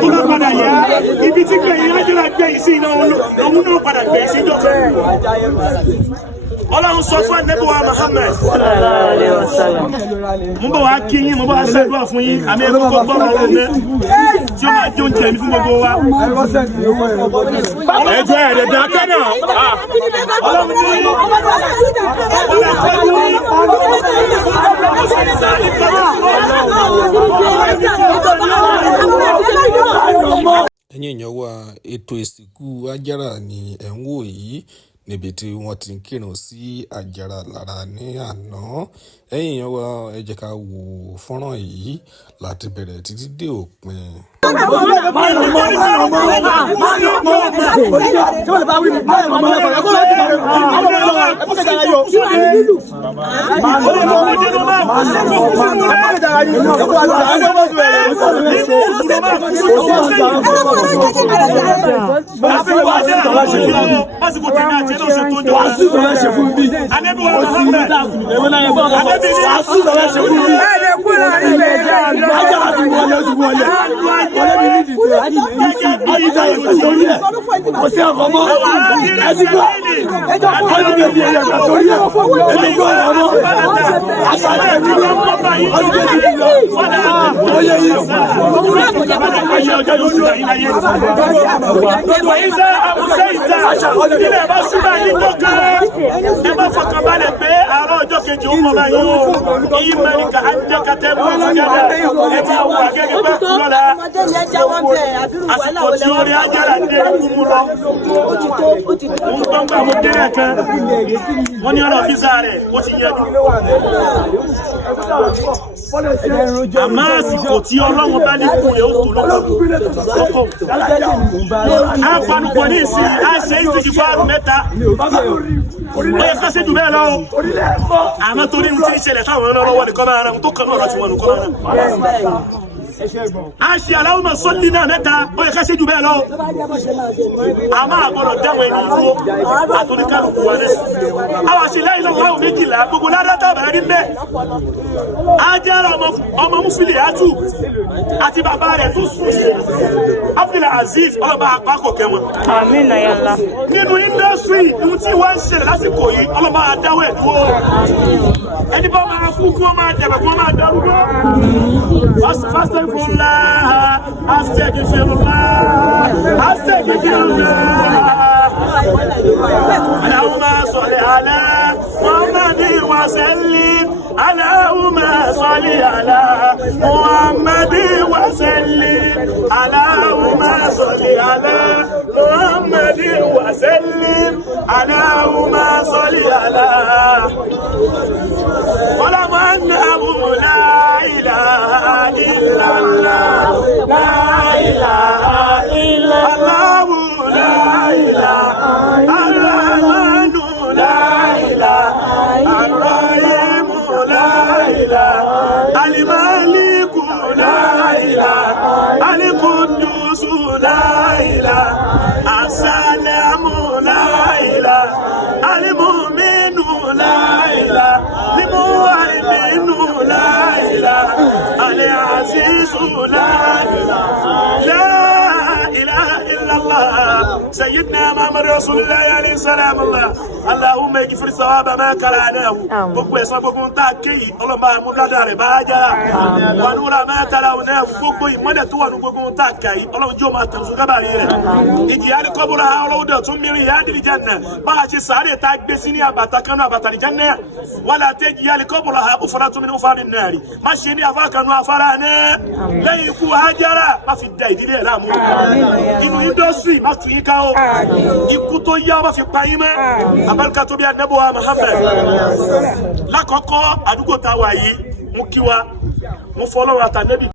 tó bá padà yá ibi tí gbẹ̀yìn Ájárà gbẹ̀yìn sí iná òun náà padà gbẹ̀yìn sí ìjọba. Ọlọ́run sọ fún Ànábì wa Muhammad mo bọ̀ wá kí yín mo bọ̀ wá ṣàdúrà fún yín àmì ẹ̀kọ́ gbọ́ ọ̀rọ̀ ọ̀rọ̀ tí ó máa jẹun tẹ̀mí fún gbogbo wa. Ẹjọ́ ẹ̀rẹ̀ dákẹ́ náà Ọlọ́run ní ẹ̀yin èèyàn wa ètò ìsìnkú Àjàrà ni ẹ̀ ń wò yìí níbi tí wọ́n ti ń kírun sí Àjàrà lára ní àná. ẹ̀yin èèyàn wa ẹ jẹ́ ká wo fọ́nrán yìí láti bẹ̀rẹ̀ títí dé òpin. wọ́n ní ọ̀rọ̀ fíìsà rẹ̀ ó ti yẹnu. Àmọ́ àsìkò tí Ọlọ́run bá ní kú rẹ̀ ó tó lọ́kọ̀. A panupọ̀ ní ìsìn, a ṣe ìsìnkì fáàrù mẹ́ta. Ó yẹ ká ṣe jù bẹ́ẹ̀ lọ. Àmọ́ torí ní tí ìṣẹ̀lẹ̀ táwọn ọlọ́wọ́ nìkan máa ra tó kàn náà tí wọ́n nìkan máa ra. A ṣe Allahumma salli náà mẹ́ta, ó yẹ ká ṣe jù bẹ́ẹ̀ lọ. A máa gbọ́dọ̀ dáwọn ẹni ìwó àtòríkàlùkù wa náà. Àwọn àṣẹ la ilaha illallah méjìlá gbogbo ládátà bẹ̀rẹ̀ rí mẹ́. Àjàrà ọmọ Musiliatu àti bàbá rẹ̀ tó sùn sí Abdul Aziz ọlọ́ba àpapọ̀ kẹwọn. Àmín ya Allah. Nínú indọ́sírì ohun tí wọ́n ń ṣẹlẹ̀ lásìkò yìí ọlọ́ba àdáwọ̀ ẹ̀ dúró. Ẹni bá máa kú kí wọ́n máa dẹ̀bẹ̀ kí wọ́n máa darúgbó. اللهم صل على محمد وسلم اللهم صل على محمد وسلم اللهم صل على محمد وسلم اللهم صل على ولم أنه لا إله إلا الله لا إله إلا الله لا إله الرحمن لا إله الرحيم لا إله الملك لا إله القدوس لا إله السلام لا إله المؤمن لا إله المهيمن لا إله العزيز لا إله إلا الله سيدنا محمد رسول الله عليه السلام الله اللهم اغفر ثواب ما كرهناه gbogbo ẹ̀san gbogbo ń tá a ké yìí ọlọ́mọ amúdádá rẹ̀ bá Àjàrà wà núra mẹ́ta láwọn náà gbogbo ìmọ́lẹ̀ tó wà ní gbogbo ń tá a kà yìí ọlọ́run jẹ́ ọmọ àtàwọn gábàrí rẹ̀ ìjì alikọ́bùrà ọlọ́wọ́dọ̀ tún mìíràn yá dìrì jẹ́nà bá a ṣe sáré tá a gbé sí ní àbàtà kanú àbàtà ní jẹ́nà wà látẹ́ ìjì alikọ́bùrà òfurá tún mìíràn fáwọn nínú rẹ̀ má ṣe ní afá kanú afárá náà lẹ́yìn ikú Àjàrà má fi da ìdílé ẹ̀ láàmú inú indọ́sírì má tún yín ká o ikú tó yá má fi pa yín mọ́ abẹ́rẹ́ká tó bí Ànábì wa Muhammad lákọ̀ọ́kọ́ àdúgbò tá a wà yìí mú kí wa mú fọlọ́wọ́ àtànẹ́bì.